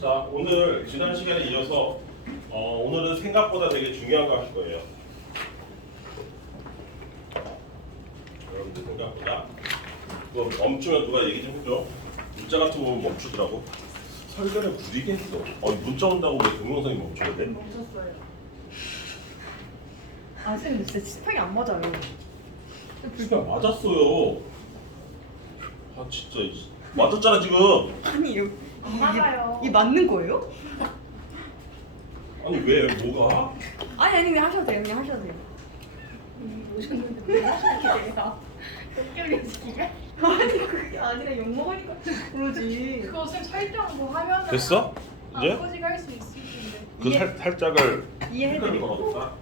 자, 오늘 지난 시간에 이어서 오늘은 생각보다 되게 중요한 거 할 거예요. 여러분들 생각보다 이거 멈추면 누가 얘기 좀 해줘. 문자 같은 거 보면 멈추더라고. 설계를 구리겠어. 문자 온다고 왜 동영상이 멈춰야 돼? 멈췄어요. 아 선생님 근데 진짜 스펙이 안 맞아요. 그냥 맞았어요. 아 진짜 맞았잖아 지금. 아니 이거 안 맞아요. 이게 맞는 거예요? 아니 왜 뭐가? 아니 그냥 하셔도 돼요. 그냥 하셔도 돼요. 오셨는데 왜 하시게 돼요? 격결 시키게? 아니 그게 아니라 욕 먹으니까 그러지. 그거 쌤 설정 뭐 하면은 됐어? 이제? 아버지가 할 수 있을 텐데. 그 살짝을 이해해드리고. 걸어볼까?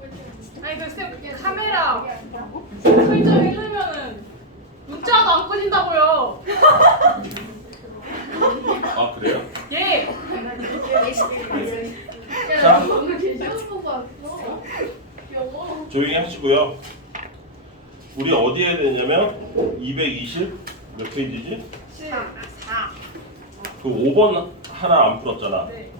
아니 그쌤 카메라 설정 해놓으면은 문자도 안 꺼진다고요. 아 그래요? 예. 자. 방금 시험 보고 왔어. 영어. 조용히 하시고요. 우리 어디 해야 되냐면 220 몇 페이지지? 4. 그 5번 하나 안 풀었잖아. 네.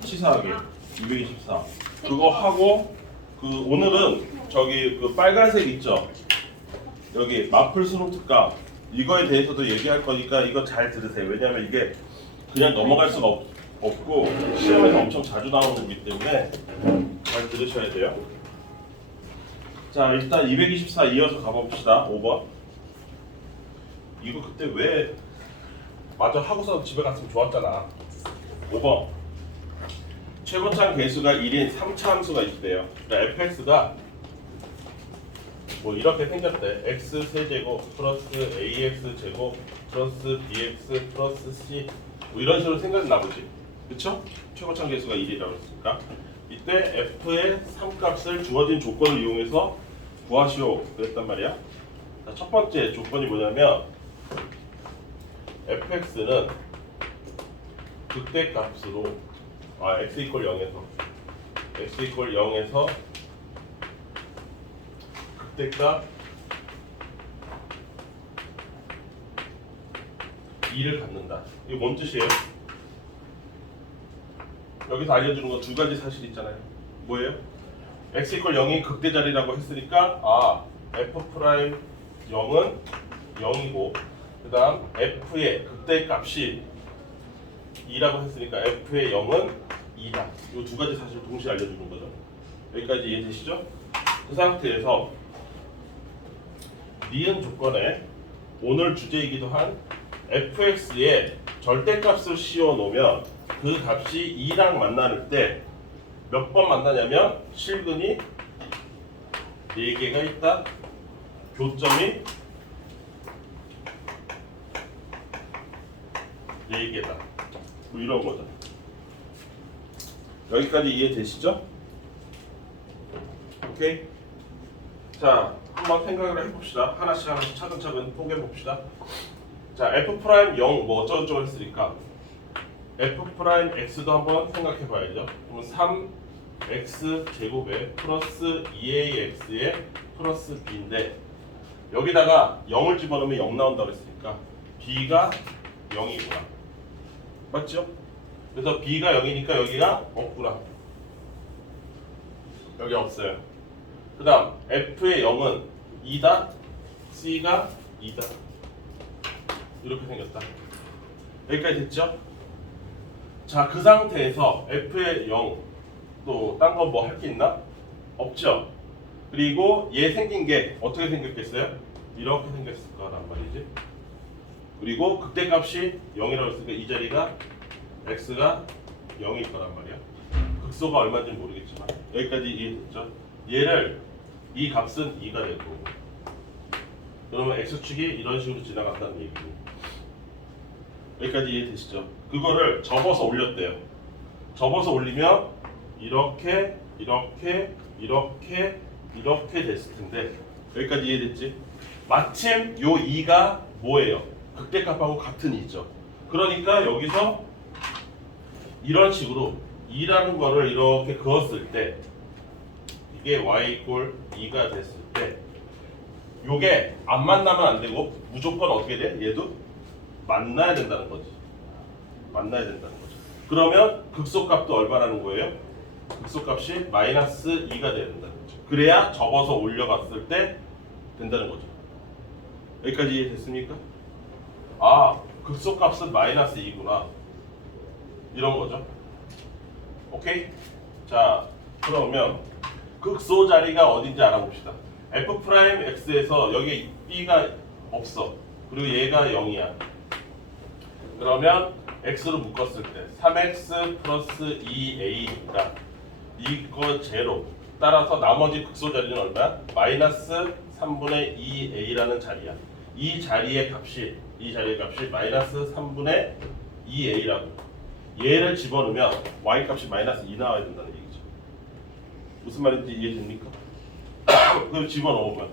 치사하게 224. 그거 하고 그 오늘은 저기 그 빨간색 있죠? 여기 마플 스노트 값 이거에 대해서도 얘기할 거니까 이거 잘 들으세요. 왜냐면 이게 그냥 넘어갈 수가 없고 시험에서 엄청 자주 나오는 거기 때문에 잘 들으셔야 돼요. 자 일단 224 이어서 가봅시다. 5번. 이거 그때 왜 마저 하고서 집에 갔으면 좋았잖아. 5번. 최고참 개수가 1인 3차 함수가 있대요. 그러니까 fx가 뭐 이렇게 생겼대. x 세제곱 플러스 ax 제곱 플러스 bx 플러스 c 뭐 이런 식으로 생겼나 보지. 그쵸? 최고참 개수가 1이라고 했으니까 이때 f의 3값을 주어진 조건을 이용해서 구하시오 그랬단 말이야. 자, 첫 번째 조건이 뭐냐면 fx는 극대값으로 x 이퀄 0에서 극대값 2를 갖는다. 이게 뭔 뜻이에요? 여기서 알려주는 거 두 가지 사실 있잖아요. 뭐예요? x 이퀄 0이 극대자리라고 했으니까 f 프라임 0은 0이고 그 다음 f의 극대값이 2라고 했으니까 f의 0은 2다. 이 두 가지 사실을 동시에 알려주는 거죠. 여기까지 이해되시죠? 그 상태에서 니은 조건에 오늘 주제이기도 한 fx의 절대값을 씌워 놓으면 그 값이 2랑 만날 때 몇 번 만나냐면 실근이 4개가 있다. 교점이 4개다. 뭐 이런 거죠. 여기까지 이해되시죠? 오케이? 자, 한번 생각을 해봅시다. 하나씩 차근차근 포개봅시다. 자, f 프라임 0 뭐 어쩌고저쩌고 했으니까 f 프라임 x도 한번 생각해봐야죠. 그러면 3x 제곱에 플러스 2ax에 플러스 b인데 여기다가 0을 집어넣으면 0 나온다고 했으니까 b가 0이구나. 맞죠? 그래서 b가 0이니까 여기가 없구나. 여기 없어요. 그 다음 f의 0은 2다, c가 2다. 이렇게 생겼다. 여기까지 됐죠? 자, 그 상태에서 f의 0 또 딴 거 뭐 할 게 있나? 없죠? 그리고 얘 생긴 게 어떻게 생겼겠어요? 이렇게 생겼을 거란 말이지. 그리고 극대값이 0이라고 했으니까 이 자리가 x가 0일 거란 말이야. 극소가 얼마인지 모르겠지만 여기까지 이해됐죠? 얘를 이 값은 2가 될 거고 그러면 x축이 이런 식으로 지나간다는 얘기고 여기까지 이해되시죠? 그거를 접어서 올렸대요. 접어서 올리면 이렇게 됐을 텐데 여기까지 이해됐지? 마침 요 2가 뭐예요? 극대값하고 같은 2죠. 그러니까 여기서 이런 식으로 2라는 거를 이렇게 그었을 때 이게 y 이퀄 2가 됐을 때 요게 안 만나면 안 되고 무조건 어떻게 돼? 얘도 만나야 된다는 거지. 만나야 된다는 거죠. 그러면 극소값도 얼마라는 거예요? 극소값이 마이너스 2가 돼야 된다는 거죠. 그래야 접어서 올려갔을 때 된다는 거죠. 여기까지 이해됐습니까? 아, 극소값은 마이너스 2구나. 이런 거죠. 오케이? 자, 그러면 극소 자리가 어딘지 알아봅시다. F'X에서 여기 B가 없어. 그리고 얘가 0이야. 그러면 X로 묶었을 때 3X 플러스 2A니까 이거 제로. 따라서 나머지 극소 자리는 얼마야? 마이너스 3분의 2A라는 자리야. 이 자리의 값이 마이너스 3분의 2A라고. 얘를 집어넣으면 Y 값이 마이너스 2 나와야 된다는 얘기죠. 무슨 말인지 이해됩니까? 그걸 집어넣으면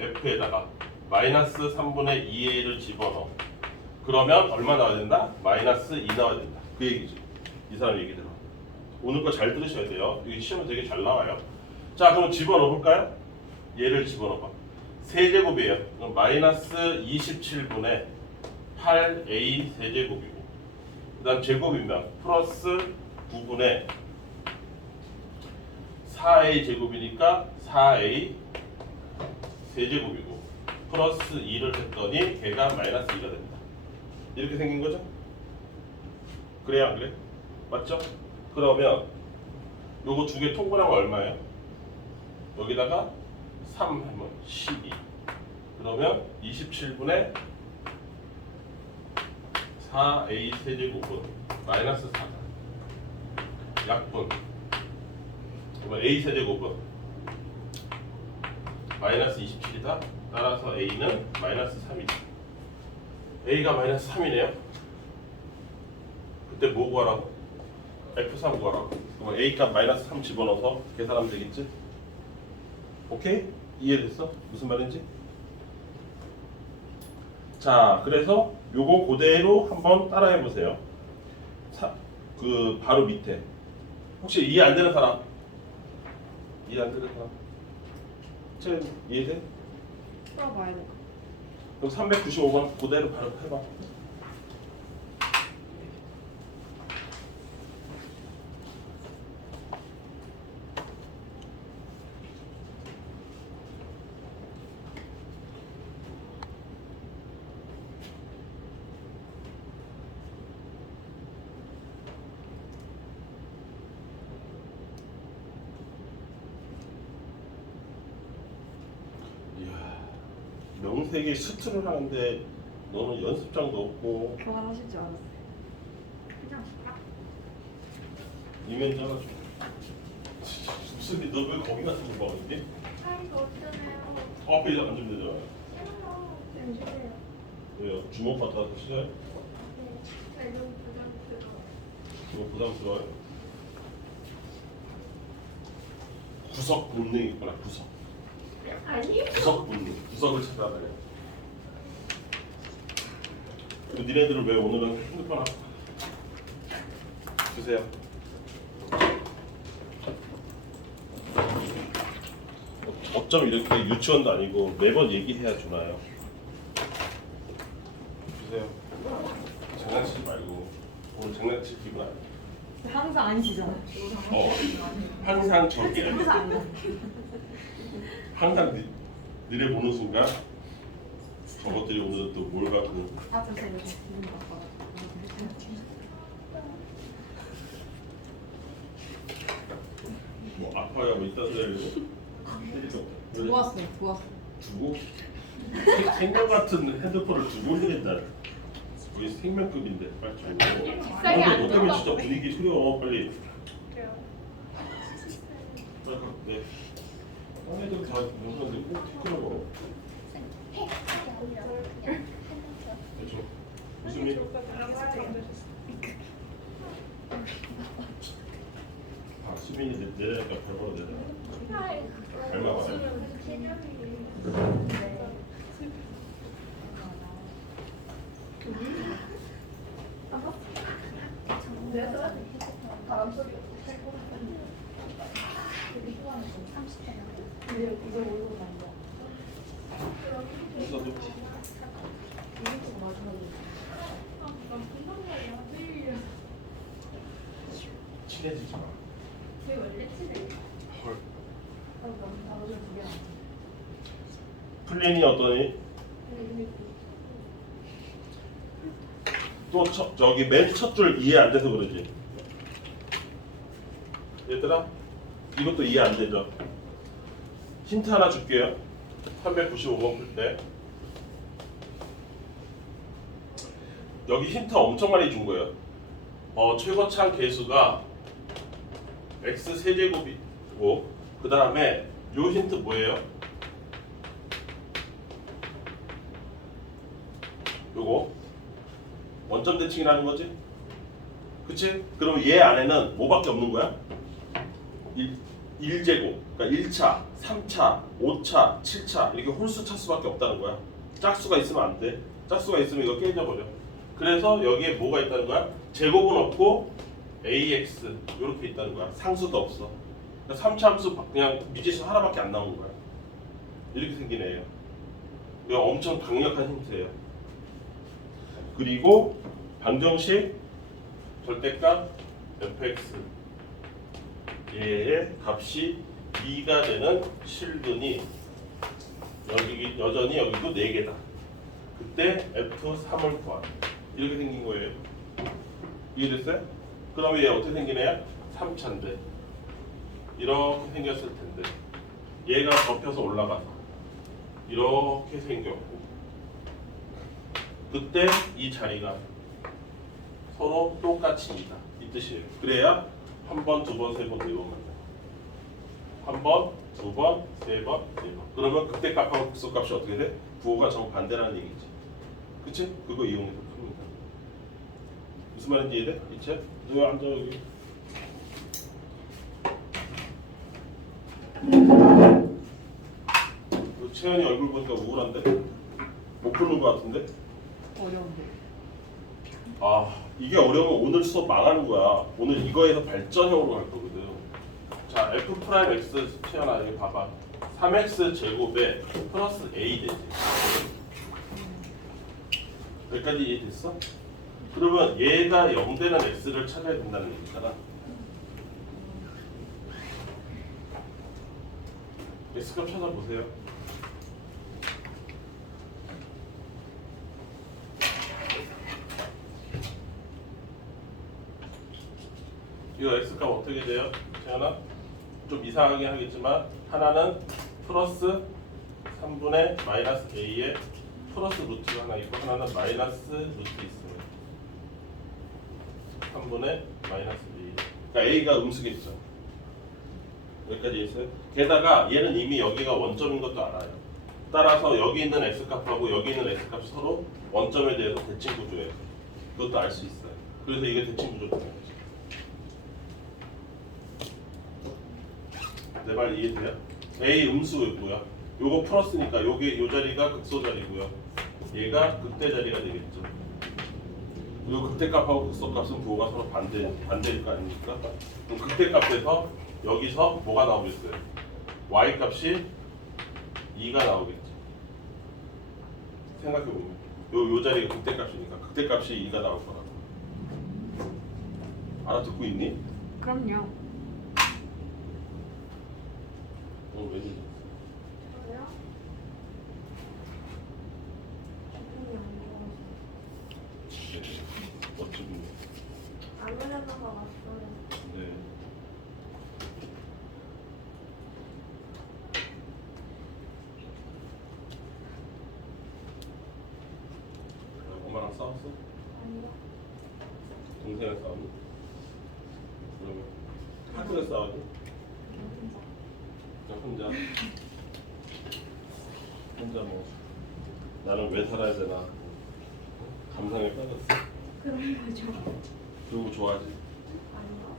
F에다가 마이너스 3분의 2A를 집어넣어. 그러면 얼마 나와야 된다? 마이너스 2 나와야 된다. 그 얘기죠. 이 사람 얘기 들어. 오늘 거 잘 들으셔야 돼요. 이게 시험에 되게 잘 나와요. 자, 그럼 집어넣어볼까요? 얘를 집어넣어봐. 세제곱이에요. 그럼 마이너스 27분의 8A 세제곱이고, 그 다음 제곱이면 플러스 9분의 4A 제곱이니까 4A 세제곱이고, 플러스 2를 했더니 걔가 마이너스 2가 됩니다. 이렇게 생긴 거죠? 그래야 안 그래? 맞죠? 그러면 요거 두 개 통분하면 얼마예요? 여기다가 3 하면 12. 그러면 27분의 4A 세제곱은 마이너스 4다. 약분. 그러면 A 세제곱은 마이너스 27이다. 따라서 A는 마이너스 3이다. A가 마이너스 3이네요. 그때 뭐 구하라고? F3 구하라고. 그러면 A 값 마이너스 3 집어넣어서 계산하면 되겠지? 오케이? 이해됐어? 무슨 말인지? 자, 그래서 요거 그대로 한번 따라해 보세요. 그 바로 밑에. 혹시 이해 안 되는 사람? 이해 안 되는 사람? 쟤 이해돼? 풀어봐야 돼. 그럼 395번 그대로 바로 해봐. 명색이 수트를 하는데 너는 연습장도 없고 교환하실 줄 알았어요. 그냥 이면 잘라줘. 무슨 너왜 거기 같은 거 먹었니? 사이가 없잖아요. 앞에 앉으면 되잖아. 쌤 주세요. 왜요? 주먹 갖다 주세요. 네, 너무 부담스러워. 이거 부담스러워요? 구석 본능이 있구나. 구석. 아니요. 구석 본능. 구석을 찾아다녀. 그리고 니네들은 왜 오늘은 핸드폰 하나 주세요. 어쩜 이렇게 유치원도 아니고 매번 얘기해야 주나요? 주세요. 장난치지 말고 오늘 장난칠 기분 아니야. 항상 아니시잖아요. 항상 저기야. 항상 아니야. 항상 니네 보는 순간 저것들이 오늘은 또 뭘 갖고 아, 잠시만요. 기분 나빠. 뭐 아파요 뭐 이따 소리하려고 좋았어요. 두고 생명 같은 핸드폰을 두고 있는다. 거의 생명급인데 빨리 좀. 식상이 안 너 때문에 진짜 좋아. 분위기 흐려 빨리. 그래요. 빨리 가. 네. 애들 다 영상들 꼭 티끌어. 그렇죠. 무슨 일? 아 수빈이 내려니까 발 벌어 내려. 닮아봐요. 바람 소리. 있어도. 친해지지 마. 쟤 원래 친해. 헐. 나도 좀 두개 안. 플랜이 어떠니? 근데 또 저기 맨 첫 줄 이해 안 돼서 그러지. 얘들아, 이것도 이해 안 되죠? 힌트 하나 줄게요. 395번 풀 때. 여기 힌트 엄청 많이 준 거예요. 최고창 개수가 x 세제곱이고 그 다음에 요 힌트 뭐예요? 요거 원점 대칭이라는 거지? 그치? 그럼 얘 안에는 뭐밖에 없는 거야? 1제곱, 그러니까 1차, 3차, 5차, 7차 이렇게 홀수 차수밖에 없다는 거야. 짝수가 있으면 안 돼. 짝수가 있으면 이거 깨져버려. 그래서 여기에 뭐가 있다는 거야? 제곱은 없고 ax 이렇게 있다는 거야. 상수도 없어. 그러니까 3차 함수 그냥 미지수 하나밖에 안 나오는 거야. 이렇게 생긴 애예요. 이거 엄청 강력한 힌트예요. 그리고 방정식 절대값 fx 얘의 값이 2가 되는 실근이 여전히 여기도 4개다. 그때 f3을 구하라. 이렇게 생긴 거예요. 이해됐어요? 그러면 얘 어떻게 생긴 애야? 3차인데 이렇게 생겼을 텐데 얘가 접혀서 올라가서 이렇게 생겼고 그때 이 자리가 서로 똑같이 2다. 이 뜻이에요. 그래야 한 번, 두 번, 세 번, 네 번 만나요. 한 번, 두 번, 세 번, 네 번. 그러면 그때 값하고 극소값이 어떻게 돼? 부호가 정반대라는 얘기지. 그치? 그거 이용해서 풉니다. 무슨 말인지 이해돼? 이체? 너 앉아 여기. 채연이 얼굴 보니까 우울한데? 못 푸는 것 같은데? 어려운데. 아 이게 어려우면 오늘 수업 망하는 거야. 오늘 이거에서 발전형으로 갈 거거든. 자 f 프라임 x 채연아 여기 봐봐. 3x 제곱에 플러스 a 되지. 여기까지 이해됐어? 그러면 얘가 0 되는 x를 찾아야 된다는 얘기잖아. x값 찾아보세요. 이거 x값 어떻게 돼요? 재현아? 좀 이상하긴 하겠지만 하나는 플러스 3분의 마이너스 a에 플러스 루트가 하나 있고 하나는 마이너스 루트 있어요. 3분의 마이너스 a. 그러니까 a가 음수겠죠. 여기까지 있어요. 게다가 얘는 이미 여기가 원점인 것도 알아요. 따라서 여기 있는 x값하고 여기 있는 x값이 서로 원점에 대해서 대칭 구조예요. 그것도 알 수 있어요. 그래서 이게 대칭 구조가 돼요. 내 말 이해돼요? A 음수고요. 요거 플러스니까 요게 요 자리가 극소 자리고요. 얘가 극대 자리가 되겠죠. 요 극대 값하고 극소 값은 부호가 서로 반대일 거 아닙니까? 그럼 극대 값에서 여기서 뭐가 나오겠어요? y 값이 2가 나오겠죠. 생각해 보면 요 자리가 극대 값이니까 극대 값이 2가 나올 거라고. 알아듣고 있니? 그럼요. 왠지. 저요? 기분이 안 좋아서. 어쩌면. 안 그려다가 왔어요. 네. 엄마랑 싸웠어? 아니요. 동생이랑 싸웠니? 그러면 학교에서 싸웠니? 그냥 혼자. 혼자 뭐 나는 왜 살아야 되나 감상에 빠졌어. 그런 거죠. 그리고 좋아하지. 아니요.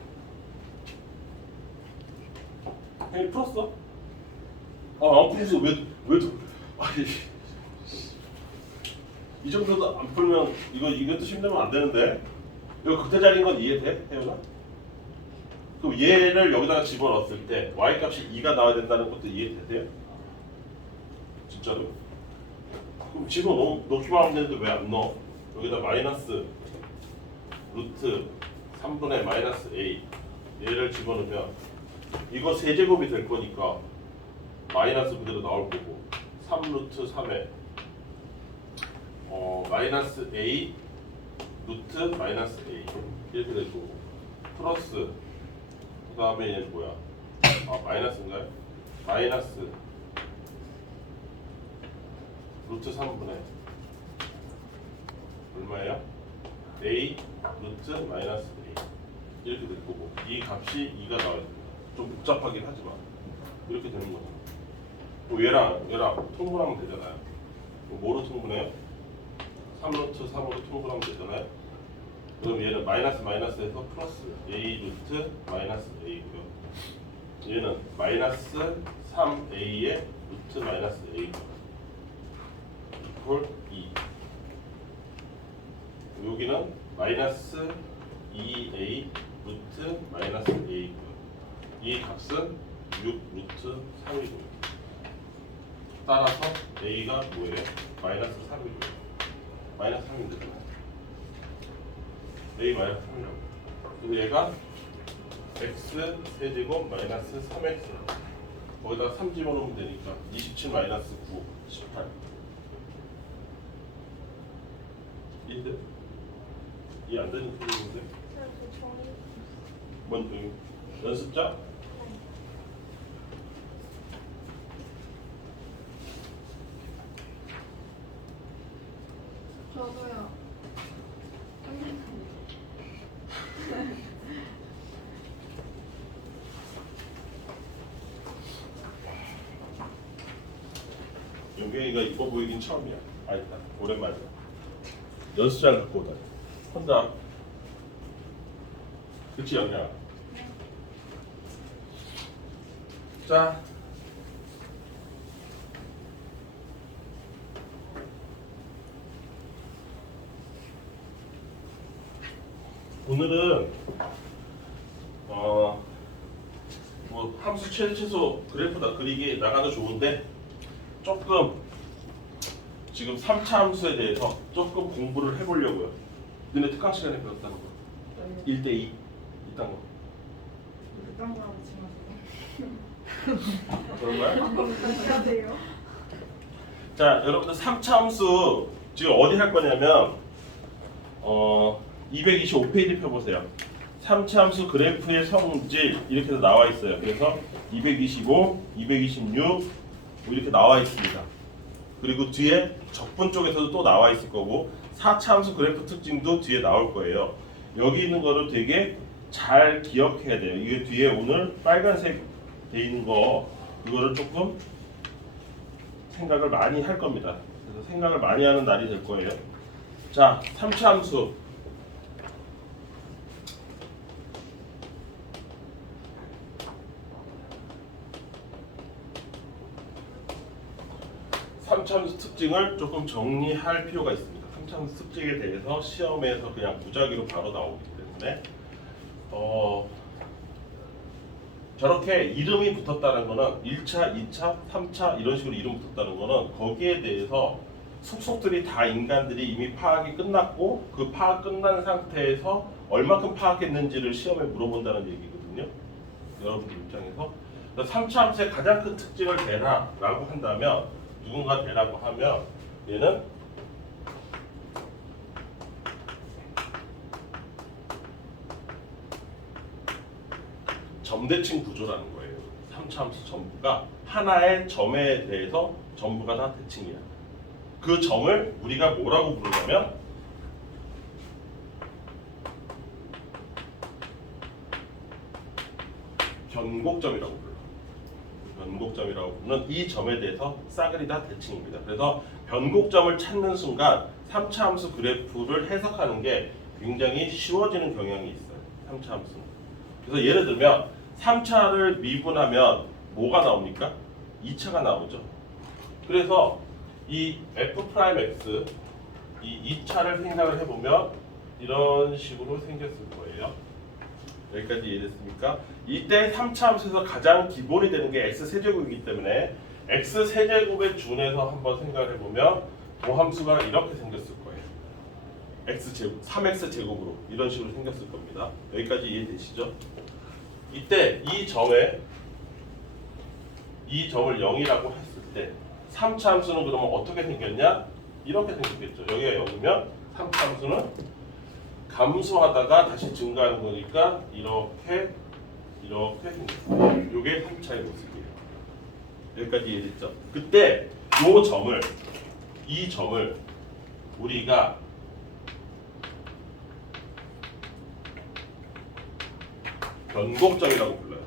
형이 풀었어? 안 풀었어. 왜 아니 이 정도도 안 풀면 이것도 힘들면 안 되는데. 이거 극대 자리인 건 이해돼? 혜연아? 그럼 얘를 여기다가 집어넣었을 때 y 값이 2가 나와야 된다는 것도 이해되세요? 진짜로? 그럼 집어넣기만 하면 되는데 왜 안 넣어? 여기다 마이너스 루트 3분의 마이너스 a 얘를 집어넣으면 이거 세제곱이 될 거니까 마이너스 그대로 나올 거고 3 루트 3에 마이너스 a 루트 마이너스 a 이렇게 될 거고 플러스 그 다음에 얘는 뭐야? 마이너스인가요? 마이너스 루트 3분의 얼마예요? a 루트 마이너스 a 이렇게 될 거고 이 값이 2가 나와야 됩니다. 좀 복잡하긴 하지만 이렇게 되는 거죠. 또 얘랑 통분하면 되잖아요. 뭐로 통분해요? 3루트 3으로 통분하면 되잖아요. 그럼 얘는 마이너스 마이너스에서 플러스 a 루트 마이너스 a고요. 얘는 마이너스 3a의 루트 마이너스 a고요. 이퀄 2. 여기는 마이너스 2a 루트 마이너스 a고요. 이 값은 6 루트 3이고요. 따라서 a가 뭐예요? 마이너스 3이고요. 마이너스 3이면 되잖아요. a 마이너스 3이라고. 그리고 얘가 x 세제곱 마이너스 3x 거기다가 3 집어넣으면 되니까 27 마이너스 9 18 이해돼? 이해 안 되는 소리인데? 뭔 연습자? 저도요. 용경이가 이뻐 보이긴 처음이야. 아니다. 오랜만이야. 연습장 갖고 오다니. 혼자. 그치 영경아? 자. 오늘은 뭐 함수 최소 그래프다 그리기 나가도 좋은데 조금 지금 3차 함수에 대해서 조금 공부를 해보려고요. 너네 특강 시간에 배웠다는 거. 1대2 이딴 거. 그딴 거라고 치면 그런 거야? 해야 돼요. 자, 여러분들 3차 함수 지금 어디 할 거냐면 225페이지 펴보세요. 3차 함수 그래프의 성질 이렇게 해서 나와 있어요. 그래서 225, 226 뭐 이렇게 나와 있습니다. 그리고 뒤에 적분 쪽에서도 또 나와 있을 거고 4차 함수 그래프 특징도 뒤에 나올 거예요. 여기 있는 거를 되게 잘 기억해야 돼요. 이게 뒤에 오늘 빨간색 돼 있는 거 그거를 조금 생각을 많이 할 겁니다. 그래서 생각을 많이 하는 날이 될 거예요. 자, 3차 함수 3차 함수 특징을 조금 정리할 필요가 있습니다. 3차 함수 특징에 대해서 시험에서 그냥 무작위로 바로 나오기 때문에 저렇게 이름이 붙었다는 거는 1차, 2차, 3차 이런 식으로 이름 붙었다는 거는 거기에 대해서 속속들이 다 인간들이 이미 파악이 끝났고 그 파악 끝난 상태에서 얼마큼 파악했는지를 시험에 물어본다는 얘기거든요. 여러분들 입장에서 3차 함수의 가장 큰 특징을 대라라고 한다면 누군가 대라고 하면 얘는 점대칭 구조라는 거예요. 3차 함수 전부가 하나의 점에 대해서 전부가 다 대칭이야. 그 점을 우리가 뭐라고 부르냐면 변곡점이라고 불러요. 변곡점이라고 부르는 이 점에 대해서 싸그리 다 대칭입니다. 그래서 변곡점을 찾는 순간 3차 함수 그래프를 해석하는 게 굉장히 쉬워지는 경향이 있어요. 3차 함수는. 그래서 예를 들면 3차를 미분하면 뭐가 나옵니까? 2차가 나오죠. 그래서 이 F'X 이 2차를 생각을 해보면 이런 식으로 생겼을 거예요. 여기까지 이해됐습니까? 이때 3차 함수에서 가장 기본이 되는 게 X세제곱이기 때문에 X세제곱에 준해서 한번 생각을 해보면 도함수가 이렇게 생겼을 거예요. X제곱, 3X제곱으로 이런 식으로 생겼을 겁니다. 여기까지 이해되시죠? 이때 이 점을 0이라고 했을 때 3차 함수는 그러면 어떻게 생겼냐? 이렇게 생겼겠죠. 여기가 0이면 3차 함수는 감소하다가 다시 증가하는 거니까 이렇게 생겼어요. 이게 3차의 모습이에요. 여기까지 이해됐죠? 그때 이 점을 우리가 변곡점이라고 불러요.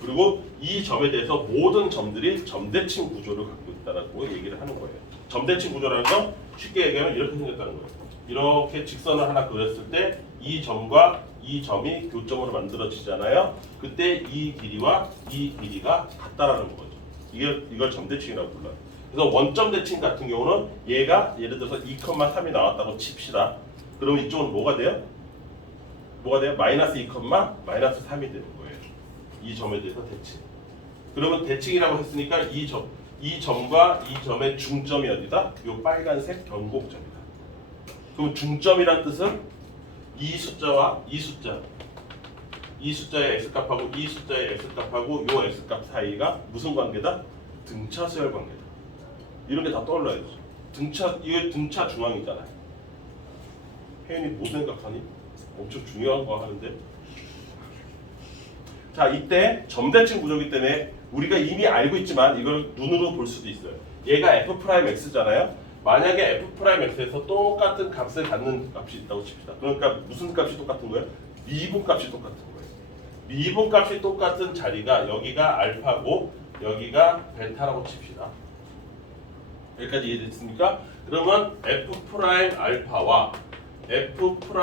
그리고 이 점에 대해서 모든 점들이 점대칭 구조를 갖고 있다라고 얘기를 하는 거예요. 점대칭 구조라는 건 쉽게 얘기하면 이렇게 생겼다는 거예요. 이렇게 직선을 하나 그렸을 때 이 점과 이 점이 교점으로 만들어지잖아요. 그때 이 길이와 이 길이가 같다라는 거죠. 이걸 점대칭이라고 불러요. 그래서 원점 대칭 같은 경우는 얘가 예를 들어서 2,3이 나왔다고 칩시다. 그러면 이쪽은 뭐가 돼요? 마이너스 2, 마이너스 3이 되는 거예요. 이 점에 대해서 대칭. 그러면 대칭이라고 했으니까 이 점과 이 점의 중점이 어디다? 이 빨간색 변곡점이다. 그럼 중점이란 뜻은 이 숫자와 이 숫자의 x값하고 이 숫자의 x값하고 이 x값 사이가 무슨 관계다? 등차 수열 관계다. 이런 게 다 떠올라야죠. 이게 등차 중앙이잖아요. 혜연이 뭐 생각하니? 엄청 중요한 거 하는데. 자, 이때 점대칭 구조이기 때문에 우리가 이미 알고 있지만 이걸 눈으로 볼 수도 있어요. 얘가 f'x잖아요. 만약에 f'x에서 똑같은 값을 갖는 값이 있다고 칩시다. 그러니까 무슨 값이 똑같은 거예요? 미분 값이 똑같은 거예요. 미분 값이 똑같은 자리가 여기가 알파고 여기가 베타라고 칩시다. 여기까지 이해됐습니까? 그러면 f'알파와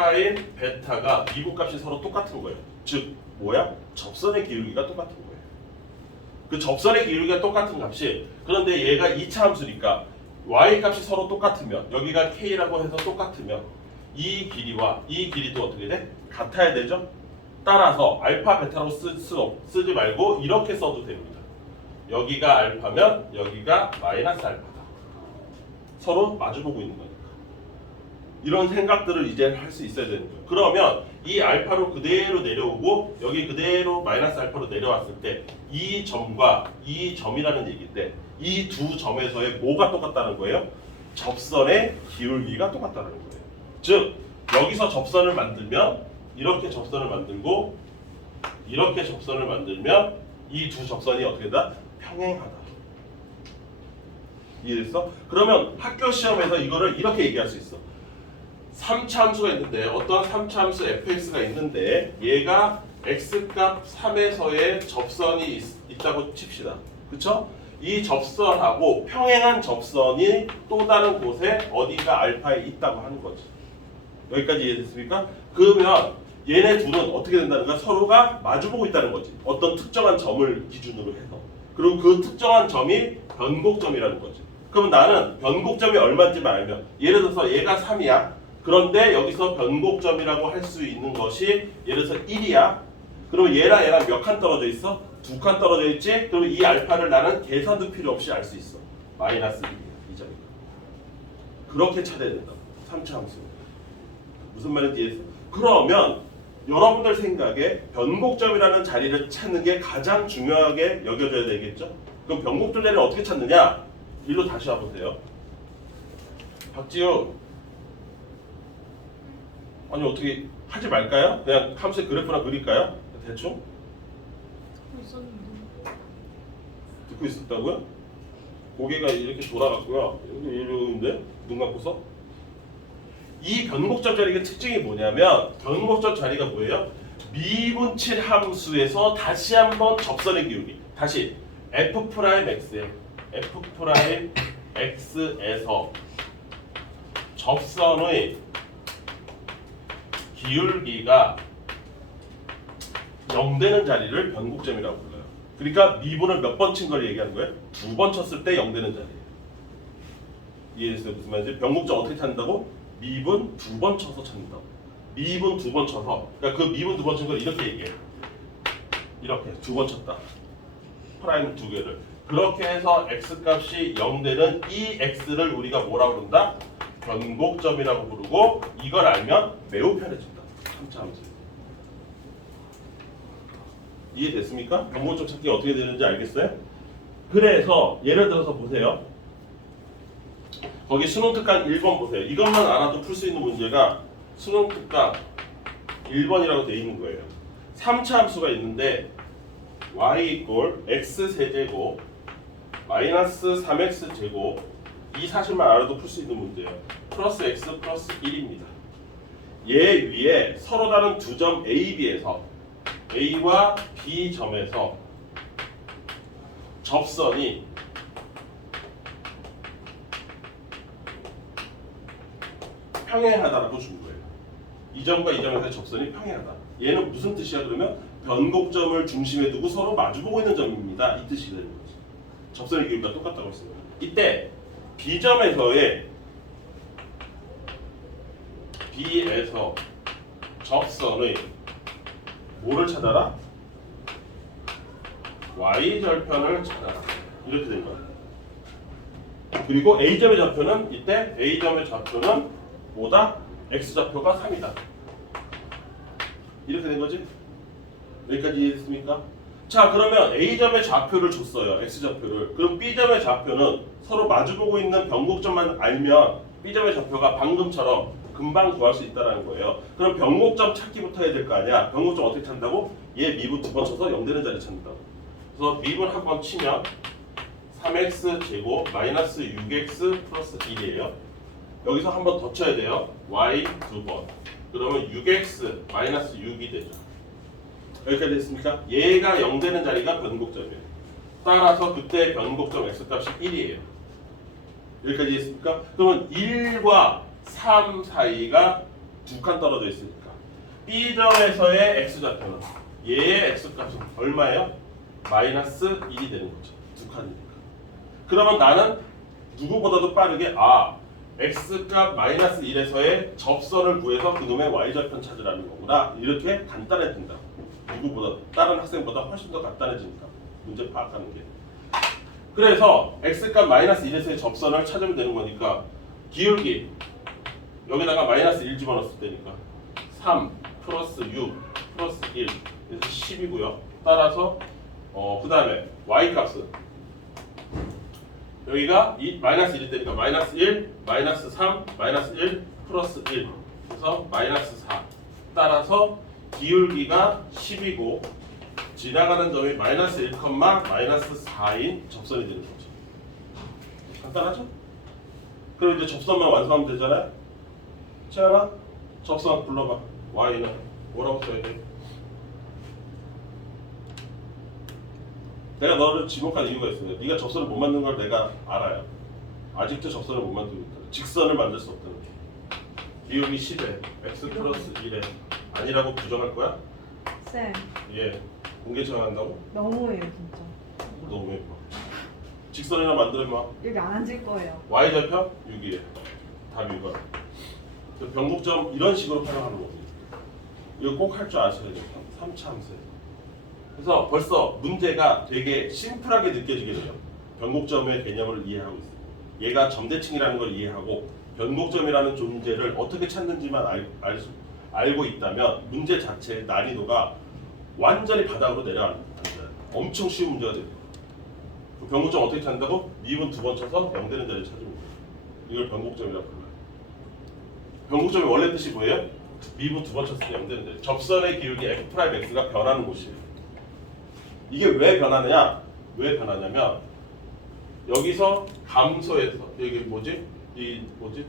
f'베타가 미분값이 서로 똑같은 거예요. 즉 뭐야? 접선의 기울기가 똑같은 거예요. 그 접선의 기울기가 똑같은 값이 그런데 얘가 2차 함수니까 y값이 서로 똑같으면 여기가 k라고 해서 똑같으면 이 길이와 이 길이도 어떻게 돼? 같아야 되죠? 따라서 알파 베타로 쓰지 말고 이렇게 써도 됩니다. 여기가 알파면 여기가 마이너스 알파다. 서로 마주보고 있는 거니까. 이런 생각들을 이제 할 수 있어야 되는 거예요. 그러면 이 알파로 그대로 내려오고 여기 그대로 마이너스 알파로 내려왔을 때 이 점과 이 점이라는 얘기인데 이 두 점에서의 뭐가 똑같다는 거예요? 접선의 기울기가 똑같다는 거예요. 즉 여기서 접선을 만들면 이렇게 접선을 만들고 이렇게 접선을 만들면 이 두 접선이 어떻게 된다? 평행하다. 이해됐어? 그러면 학교 시험에서 이거를 이렇게 얘기할 수 있어. 3차 함수가 있는데 어떤 3차 함수 fx가 있는데 얘가 x값 3에서의 접선이 있다고 칩시다. 그쵸? 이 접선하고 평행한 접선이 또 다른 곳에 어디가 알파에 있다고 하는 거지. 여기까지 이해됐습니까? 그러면 얘네 둘은 어떻게 된다는가? 서로가 마주보고 있다는 거지. 어떤 특정한 점을 기준으로 해서. 그리고 그 특정한 점이 변곡점이라는 거지. 그럼 나는 변곡점이 얼마인지만 알면 예를 들어서 얘가 3이야. 그런데 여기서 변곡점이라고 할 수 있는 것이 예를 들어서 1이야. 그럼 얘랑 몇 칸 떨어져 있어? 2칸 떨어져 있지? 그럼 이 알파를 나는 계산도 필요 없이 알 수 있어. 마이너스 1이야. 이 점이. 그렇게 찾아야 된다. 3차 함수. 무슨 말인지 이해했어? 그러면 여러분들 생각에 변곡점이라는 자리를 찾는 게 가장 중요하게 여겨져야 되겠죠? 그럼 변곡점을 어떻게 찾느냐? 일로 다시 와보세요. 박지우, 아니 어떻게 하지 말까요? 그냥 함수의 그래프나 그릴까요? 대충? 듣고 있었다고요? 고개가 이렇게 돌아갔고요. 여기 이러는데 눈 감고서 이 변곡점 자리의 특징이 뭐냐면 변곡점 자리가 뭐예요? 미분칠 함수에서 다시 한번 접선의 기울기. 다시 f'x에 f'x에서 접선의 기울기가 0 되는 자리를 변곡점이라고 불러요. 그러니까 미분을 몇 번 친 걸 얘기하는 거예요? 2번 쳤을 때 0 되는 자리예요. 이해했어요? 무슨 말인지? 변곡점 어떻게 찾는다고? 미분 2번 쳐서 찾는다고. 미분 2번 쳐서. 그러니까 그 미분 2번 친 걸 이렇게 얘기해. 이렇게 2번 쳤다. 프라임 2개를. 그렇게 해서 x값이 0 되는 이 x를 우리가 뭐라고 부른다? 변곡점이라고 부르고 이걸 알면 매우 편해진다. 3차 함수. 이해됐습니까? 변곡점 찾기 어떻게 되는지 알겠어요? 그래서 예를 들어서 보세요. 거기 수능 특강 1번 보세요. 이것만 알아도 풀 수 있는 문제가 수능 특강 1번이라고 되어 있는 거예요. 3차 함수가 있는데 y 이꼴 x 세제곱 마이너스 3x 제곱 이 사실만 알아도 풀 수 있는 문제예요. 플러스 x 플러스 1입니다. 얘 위에 서로 다른 두 점 A, B에서 A와 B 점에서 접선이 평행하다라고 준 거예요. 이 점과 이 점에서의 접선이 평행하다. 얘는 무슨 뜻이야 그러면 변곡점을 중심에 두고 서로 마주보고 있는 점입니다. 이 뜻이 되는 거지. 접선의 기울기가 똑같다고 했습니다. 이때 B점에서의 B에서 접선의 뭐를 찾아라? Y절편을 찾아라. 이렇게 된 거야. 그리고 A점의 좌표는 이때 A점의 좌표는 뭐다? X좌표가 3이다. 이렇게 된 거지? 여기까지 이해됐습니까? 자 그러면 A점의 좌표를 줬어요. X좌표를. 그럼 B점의 좌표는 서로 마주보고 있는 변곡점만 알면 B점의 좌표가 방금처럼 금방 구할 수 있다는 거예요. 그럼 변곡점 찾기부터 해야 될 거 아니야. 변곡점 어떻게 찾는다고? 얘 미분 두 번 쳐서 0 되는 자리 찾는다고. 그래서 미분 한 번 치면 3x 제곱 마이너스 6x 플러스 1이에요. 여기서 한 번 더 쳐야 돼요. y 두 번. 그러면 6x 마이너스 6이 되죠. 여기까지 됐습니까? 얘가 0 되는 자리가 변곡점이에요. 따라서 그때 변곡점 x값이 1이에요. 여기까지 됐습니까? 그러면 1과 3 사이가 두 칸 떨어져 있으니까 B점에서의 x좌표는 얘의 x값은 얼마예요? 마이너스 1이 되는 거죠. 두 칸이니까. 그러면 나는 누구보다도 빠르게 x값 마이너스 1에서의 접선을 구해서 그놈의 y좌편 찾으라는 거구나. 이렇게 간단해진다. 누구보다 다른 학생보다 훨씬 더 간단해지니까 문제 파악하는 게. 그래서 x값 마이너스 1에서의 접선을 찾으면 되는 거니까 기울기 여기다가 마이너스 1 집어넣었을 때니까 3 플러스 6 플러스 1 그래서 10이고요. 따라서 그 다음에 y값은 여기가 마이너스 1일 때니까 마이너스 1, 마이너스 3, 마이너스 1, 플러스 1 그래서 마이너스 4 따라서 기울기가 10이고 지나가는 점이 마이너스 1, 마이너스 4인 접선이 되는 거죠. 간단하죠? 그럼 이제 접선만 완성하면 되잖아요. 채연아, 접선 불러봐. y는 뭐라고 써야 돼? 내가 너를 지목한 이유가 있어요. 네가 접선을 못 만든 걸 내가 알아요. 아직도 접선을 못 만들고 있다. 직선을 만들 수 없다는 게. 기울기 10에 x 플러스 1에 아니라고 부정할 거야? 쌤 예. 공개 정한다고? 너무해요 진짜. 너무 예뻐. 직선이나 만들면 여기 안 앉을 거예요. y좌표 6이에 답이 이거야. 변곡점 이런 식으로 활용하는 거지. 이거 꼭 할 줄 아셔야 돼요. 3차 함수에서. 그래서 벌써 문제가 되게 심플하게 느껴지게 돼요. 변곡점의 개념을 이해하고 있어요. 얘가 점대칭이라는 걸 이해하고 변곡점이라는 존재를 어떻게 찾는지만 알고 있다면 문제 자체의 난이도가 완전히 바닥으로 내려앉아요. 엄청 쉬운 문제가 돼요. 변곡점 어떻게 찾는다고? 미분 두 번 쳐서 0 되는 자리를 찾으면 돼요. 이걸 변곡점이라고 불러요. 변곡점의 원래 뜻이 뭐예요? 미분 두 번 쳤을 때 0 되는 자리. 접선의 기울기 f'x가 변하는 곳이에요. 이게 왜 변하느냐? 왜 변하냐면 여기서 감소해서 이게 뭐지?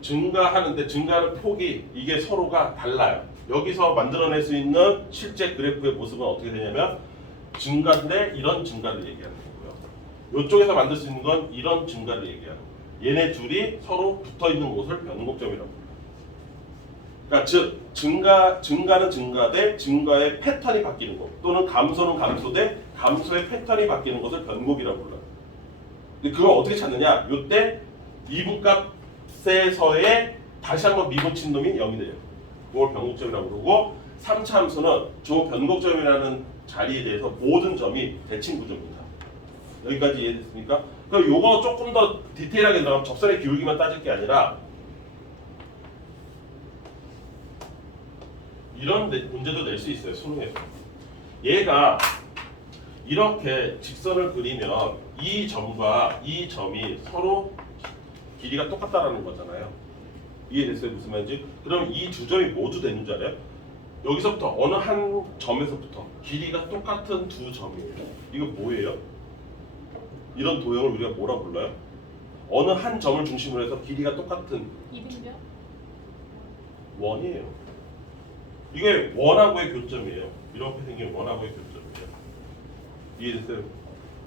증가하는데 증가하는 폭이 이게 서로가 달라요. 여기서 만들어낼 수 있는 실제 그래프의 모습은 어떻게 되냐면 증가인데 이런 증가를 얘기하는 거고요. 이쪽에서 만들 수 있는 건 이런 증가를 얘기하는 거예요. 얘네 둘이 서로 붙어 있는 곳을 변곡점이라고 해요. 그러니까 즉 증가는 증가돼 증가의 패턴이 바뀌는 것 또는 감소는 감소돼 감소의 패턴이 바뀌는 것을 변곡이라고 불러요. 근데 그걸 어떻게 찾느냐? 이때 미분값에서의 다시 한번 미분 친 놈이 0이 돼요. 그걸 변곡점이라고 그러고 3차 함수는 저 변곡점이라는 자리에 대해서 모든 점이 대칭 구조입니다. 여기까지 이해됐습니까? 그럼 요거 조금 더 디테일하게 들어가면 접선의 기울기만 따질 게 아니라 이런 문제도 낼 수 있어요. 수능에서. 얘가 이렇게 직선을 그리면 이 점과 이 점이 서로 길이가 똑같다라는 거잖아요. 이해됐어요? 무슨 말인지? 그럼 이 두 점이 모두 되는 줄 알아요? 여기서부터 어느 한 점에서부터 길이가 똑같은 두 점이에요. 이거 뭐예요? 이런 도형을 우리가 뭐라 불러요? 어느 한 점을 중심으로 해서 길이가 똑같은 이등변? 원이에요. 이게 원하고의 교점이에요. 이렇게 생긴 원하고의 교점이에요. 이해됐어요?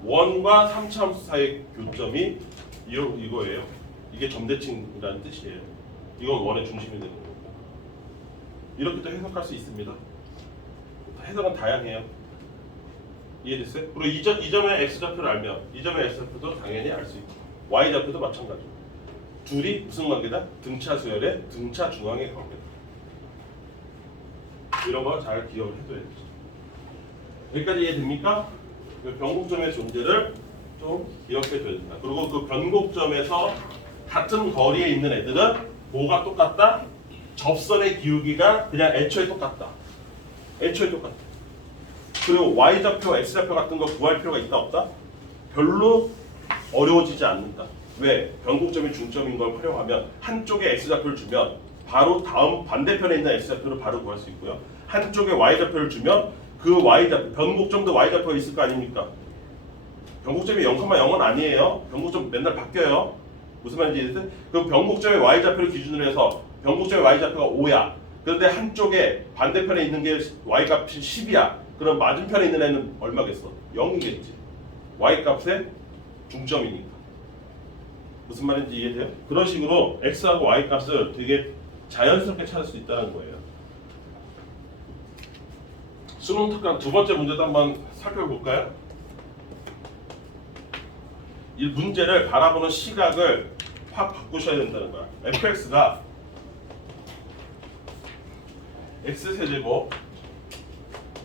원과 3차함수 사이의 교점이 이거예요. 이게 점대칭이라는 뜻이에요. 이건 원의 중심이 되는 거고. 이렇게 또 해석할 수 있습니다. 해석은 다양해요. 이해됐어요? 그리고 이 점의 x좌표를 알면 이 점의 x좌표도 당연히 알 수 있고 y좌표도 마찬가지고 둘이 무슨 관계다? 등차 수열의 등차 중앙의 관계다. 이런 거 잘 기억을 해둬야 되죠. 여기까지 이해됩니까? 변곡점의 존재를 좀 기억해 둬야 된다. 그리고 그 변곡점에서 같은 거리에 있는 애들은 뭐가 똑같다? 접선의 기울기가 그냥 애초에 똑같다. 애초에 똑같다. 그리고 y좌표, x좌표 같은 거 구할 필요가 있다 없다? 별로 어려워지지 않는다. 왜? 변곡점이 중점인 걸 활용하면 한쪽에 x좌표를 주면 바로 다음 반대편에 있는 x좌표를 바로 구할 수 있고요. 한쪽에 y좌표를 주면 그 y좌표, 변곡점도 y좌표가 있을 거 아닙니까? 변곡점이 0,0은 아니에요. 변곡점 맨날 바뀌어요. 무슨 말인지 이해됐어요? 그 변곡점의 y좌표를 기준으로 해서 변곡점의 y좌표가 5야. 그런데 한쪽에 반대편에 있는 게 y값이 10이야. 그럼 맞은편에 있는 애는 얼마겠어? 0이겠지. y값의 중점이니까. 무슨 말인지 이해돼요? 그런 식으로 x하고 y값을 되게 자연스럽게 찾을 수 있다는 거예요. 수능 특강 두 번째 문제도 한번 살펴볼까요? 이 문제를 바라보는 시각을 확 바꾸셔야 된다는 거야. fx가 x세제곱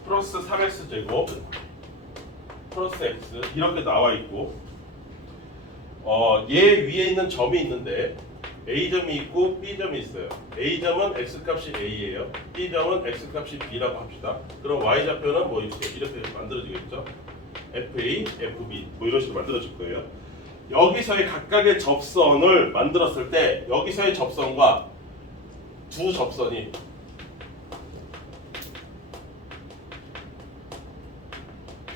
플러스 3x제곱 플러스 x 이렇게 나와 있고 얘 위에 있는 점이 있는데 A점이 있고 B점이 있어요. A점은 X값이 A예요. B점은 X값이 B라고 합시다. 그럼 Y좌표는 뭐 이렇게 만들어지겠죠? FA, FB 뭐 이런 식으로 만들어질 거예요. 여기서의 각각의 접선을 만들었을 때 여기서의 접선과 두 접선이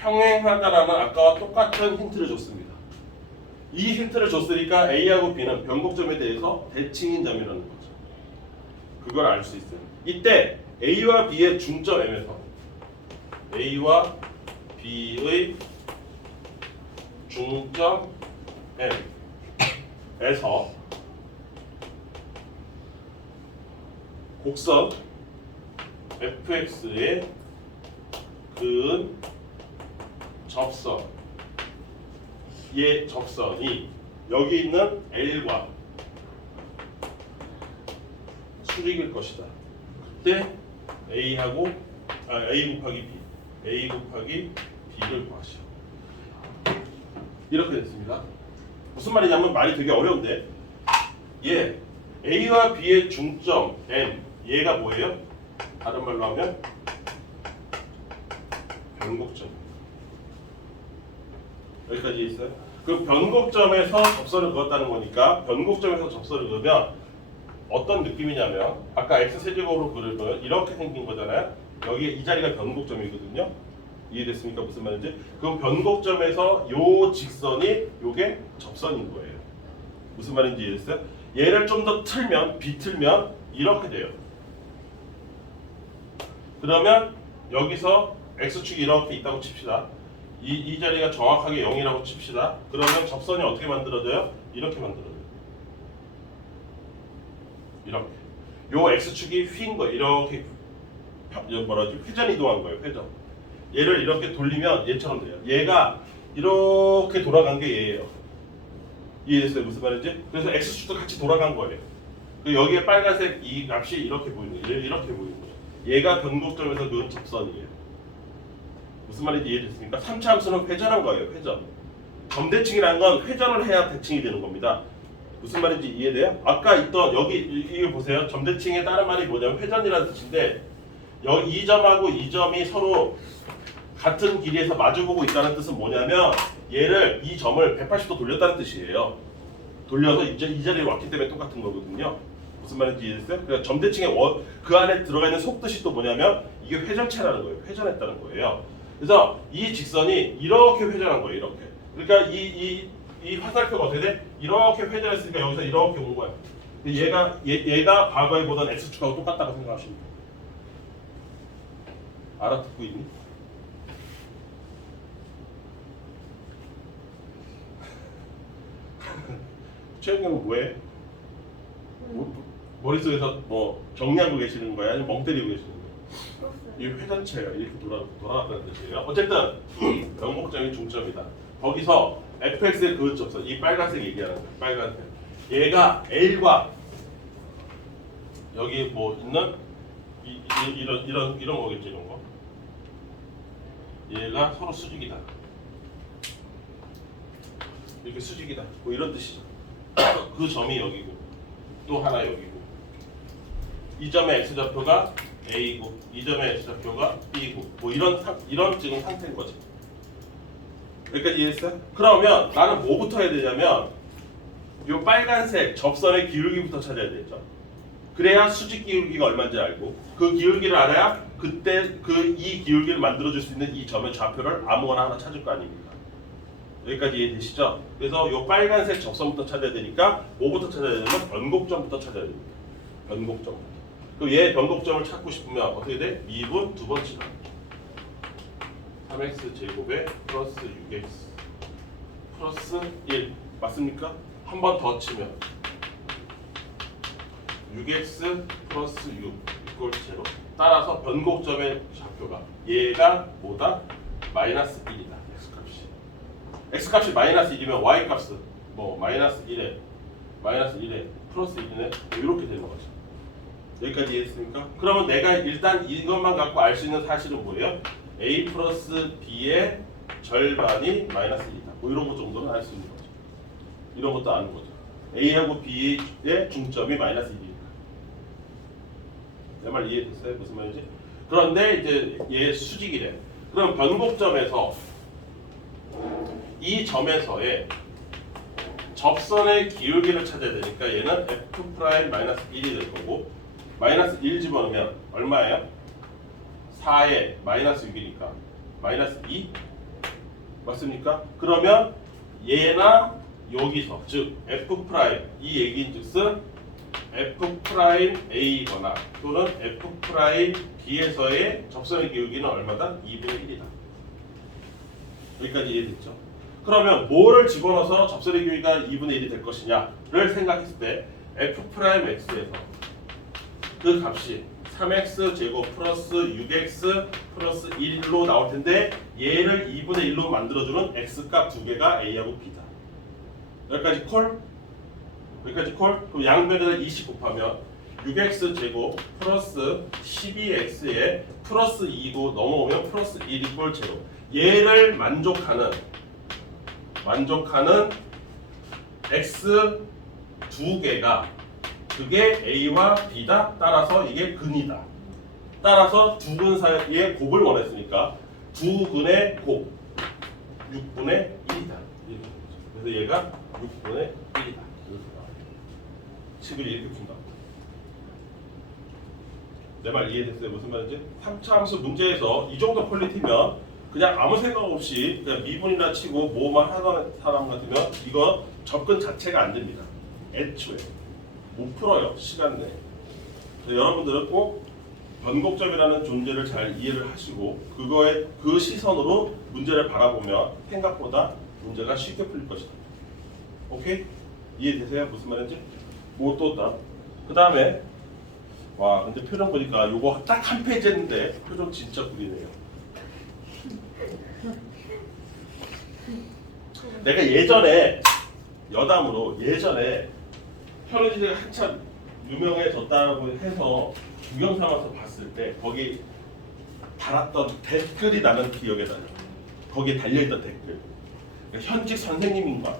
평행하다라는 아까와 똑같은 힌트를 줬습니다. 이 힌트를 줬으니까 A하고 B는 변곡점에 대해서 대칭인 점이라는 거죠. 그걸 알 수 있어요. 이때 A와 B의 중점 M에서 A와 B의 중점 M에서 곡선 fx의 근 접선 얘 접선이 여기 있는 L과 수직일 것이다. 그때 A하고 A 곱하기 B, A 곱하기 B를 구하시오. 이렇게 됐습니다. 무슨 말이냐면 말이 되게 어려운데 얘 A와 B의 중점 M 얘가 뭐예요? 다른 말로 하면 변곡점. 여기까지 있어요? 그 변곡점에서 접선을 그었다는 거니까 변곡점에서 접선을 그으면 어떤 느낌이냐면 아까 x세제곱으로 그리면 이렇게 생긴 거잖아요. 여기에 이 자리가 변곡점이거든요. 이해됐습니까? 무슨 말인지? 그 변곡점에서 요 직선이 요게 접선인 거예요. 무슨 말인지 이해됐어요? 얘를 좀 더 틀면 비틀면 이렇게 돼요. 그러면 여기서 x축이 이렇게 있다고 칩시다. 이 자리가 정확하게 0이라고 칩시다. 그러면 접선이 어떻게 만들어져요? 이렇게 만들어져요. 이렇게. 요 x축이 휜 거예요. 이렇게 뭐라지? 회전 이동한 거예요. 회전. 얘를 이렇게 돌리면 얘처럼 돼요. 얘가 이렇게 돌아간 게 얘예요. 이해됐어요? 무슨 말인지? 그래서 x축도 같이 돌아간 거예요. 여기에 빨간색 이 값이 이렇게 보이는 거예요. 이렇게 보이는 거예요. 얘가 변곡점에서 그은 접선이에요. 무슨 말인지 이해됐습니까? 3차 함수는 회전한 거예요. 회전. 점대칭이라는 건 회전을 해야 대칭이 되는 겁니다. 무슨 말인지 이해돼요? 아까 있던 여기 이거 보세요. 점대칭의 다른 말이 뭐냐면 회전이라는 뜻인데 여기 이 점하고 이 점이 서로 같은 길이에서 마주보고 있다는 뜻은 뭐냐면 얘를 이 점을 180도 돌렸다는 뜻이에요. 돌려서 이 자리에 왔기 때문에 똑같은 거거든요. 무슨 말인지 이해됐어요? 그러니까 점대칭의 그 안에 들어가 있는 속뜻이 또 뭐냐면 이게 회전체라는 거예요. 회전했다는 거예요. 그래서 이 직선이 이렇게 회전한 거예요. 이렇게. 그러니까 이 화살표가 어떻게 돼? 이렇게 회전했으니까 여기서 이렇게 온 거야. 얘가 과거에 보던 x축하고 똑같다고 생각하시면 돼요. 알아듣고 있니? 최영경은 뭐해? 머릿속에서 뭐 정리하고 계시는 거야? 아니면 멍 때리고 계시는 거야? 이 회전체가 이렇게 돌아갔다는 뜻이에요. 어쨌든 변곡점이 중점이다. 거기서 fx의 그 접선, 이 빨간색 얘기하는 거예요. 빨간색. 얘가 L과 여기 뭐 있는 이런 거겠지, 이런 거. 얘가 서로 수직이다. 이렇게 수직이다. 뭐 이런 뜻이죠. 그 점이 여기고 또 하나 여기고 이 점의 x좌표가 a고 이 점의 x좌표가 b고 뭐 이런 지금 상태인 거지. 여기까지 이해했어요? 그러면 나는 뭐부터 해야 되냐면 이 빨간색 접선의 기울기부터 찾아야 되죠. 그래야 수직 기울기가 얼마인지 알고 그 기울기를 알아야 그때 이 기울기를 만들어줄 수 있는 이 점의 좌표를 아무거나 하나 찾을 거 아닙니까? 여기까지 이해되시죠? 그래서 이 빨간색 접선부터 찾아야 되니까 뭐부터 찾아야 되냐면 변곡점부터 찾아야 됩니다. 변곡점. 그럼 얘 변곡점을 찾고 싶으면 어떻게 돼? 미분 두 번 치나 3x 제곱에 플러스 6x 플러스 1 맞습니까? 한 번 더 치면 6x 플러스 6 이꼴 제로. 따라서 변곡점의 좌표가 얘가 뭐다? 마이너스 1이다. x값이. x값이 마이너스 1이면 y값은 뭐 마이너스 1에 마이너스 1에 플러스 1이네. 이렇게 되는 거죠. 여기까지 이해했습니까? 그러면 내가 일단 이것만 갖고 알 수 있는 사실은 뭐예요? a 플러스 b의 절반이 마이너스 1이다. 뭐 이런 것 정도는 알 수 있는 거죠. 이런 것도 아는 거죠. a하고 b의 중점이 마이너스 1이니까. 내 말 이해됐어요? 무슨 말인지? 그런데 이제 얘 수직이래. 그럼 변곡점에서 이 점에서의 접선의 기울기를 찾아야 되니까 얘는 f 프라임 마이너스 1이 될 거고 마이너스 1 집어넣으면 얼마예요? 4에 마이너스 6이니까 마이너스 2 맞습니까? 그러면 얘나 여기서 즉 f 프라임 이 얘기인즉슨 f 프라임 a거나 또는 f 프라임 b에서의 접선의 기울기는 얼마다? 2분의 1이다. 여기까지 이해됐죠? 그러면 뭐를 집어넣어서 접선의 기울기가 2분의 1이 될 것이냐를 생각했을 때 f 프라임 x에서 그 값이 3x 제곱 플러스 6x 플러스 1로 나올 텐데 얘를 2분의 1로 만들어주는 x값 두 개가 a하고 b다. 여기까지 콜? 여기까지 콜? 그럼 양변에다 20 곱하면 6x 제곱 플러스 12x에 플러스 2고 넘어오면 플러스 1 이꼴 제로. 얘를 만족하는 x 두 개가 그게 a와 b다. 따라서 이게 근이다. 따라서 두 근 사이의 곱을 원했으니까 두 근의 곱 6분의 1이다. 그래서 얘가 6분의 1이다. 식을 이렇게 푼다. 내 말 이해됐어요? 무슨 말인지? 3차 함수 문제에서 이 정도 퀄리티면 그냥 아무 생각 없이 그냥 미분이나 치고 뭐만 하던 사람 같으면 이거 접근 자체가 안 됩니다. 애초에 못 풀어요. 시간 내에. 여러분들은 꼭 변곡점이라는 존재를 잘 이해를 하시고 그거에 그 시선으로 문제를 바라보면 생각보다 문제가 쉽게 풀릴 것이다. 오케이? 이해되세요? 무슨 말인지? 뭐 또 그 다음에 와 근데 표정 보니까 요거 딱 한 페이지 했는데 표정 진짜 구리네요. 내가 예전에 여담으로 예전에 현우지대가 한참 유명해졌다고 해서 구경 삼아서 봤을 때 거기 달았던 댓글이 나는 기억에 나요. 거기에 달려있던 댓글. 그러니까 현직 선생님인가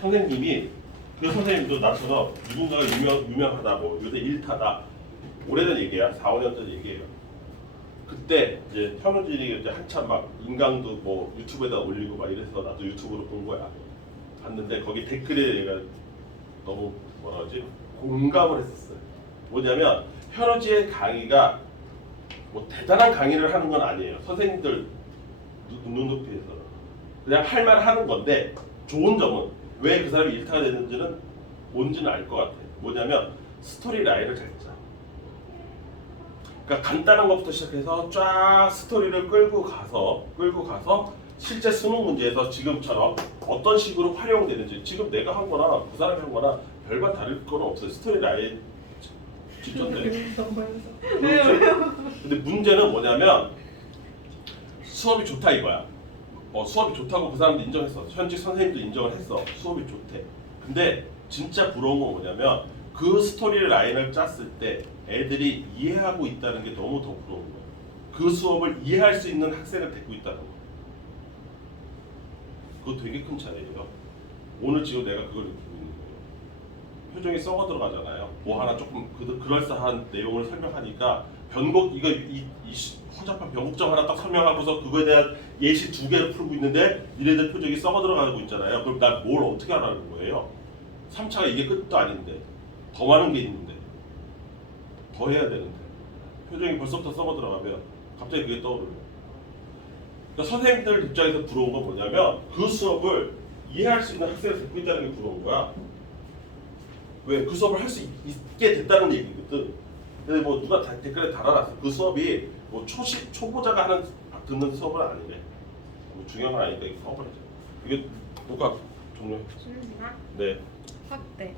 선생님이 그 선생님도 나처럼 누군가가 유명하다고 요새 일타다 오래된 얘기야. 4, 5년 전 얘기예요. 그때 이제 현우진이 이제 한참 막 인강도 뭐 유튜브에다 올리고 막 이래서 나도 유튜브로 본 거야. 봤는데 거기 댓글에 얘가 너무 뭐라 그러지? 공감을 했었어요. 뭐냐면 현우진의 강의가 뭐 대단한 강의를 하는 건 아니에요. 선생님들 눈높이에서 그냥 할 말 하는 건데 좋은 점은 왜 그 사람이 일타가 됐는지는 뭔지는 알 것 같아요. 뭐냐면 스토리 라인을 잘 짜. 그러니까 간단한 것부터 시작해서 쫙 스토리를 끌고 가서 실제 수능 문제에서 지금처럼 어떤 식으로 활용되는지 지금 내가 한 거나 그 사람이 한 거나 별반 다를 건 없어요. 스토리 라인 직전데. 근데 문제는 뭐냐면 수업이 좋다 이거야. 수업이 좋다고 그 사람도 인정했어. 현직 선생님도 인정을 했어. 수업이 좋대. 근데 진짜 부러운 건 뭐냐면 그 스토리 라인을 짰을 때 애들이 이해하고 있다는 게 너무 더 부러운 거야. 그 수업을 이해할 수 있는 학생을 데리고 있다는 거. 그거 되게 큰 차이예요. 오늘 지금 내가 그걸 느끼고 있는 거예요. 표정이 썩어 들어가잖아요. 뭐 하나 조금 그럴싸한 내용을 설명하니까 변곡 이 허접한 변곡점 하나 딱 설명하고서 그거에 대한 예시 2개를 풀고 있는데 니네들 표정이 썩어 들어가고 있잖아요. 그럼 나 뭘 어떻게 하라는 거예요? 3차가 이게 끝도 아닌데 더 많은 게 있는데 더 해야 되는데 표정이 벌써부터 썩어 들어가면 갑자기 그게 떠오르요. 그러니까 선생님들 입장에서 부러운 건 뭐냐면 그 수업을 이해할 수 있는 학생을 데리고 있다는 게 부러운 거야. 왜? 그 수업을 할 수 있게 됐다는 얘기거든. 근데 뭐 누가 댓글에 달아놨어. 그 수업이 뭐 초보자가 듣는 수업은 아니래. 뭐 중요한 건 아니니까 이거 써버리자. 이게 녹화 종료. 준비나 네. 확대.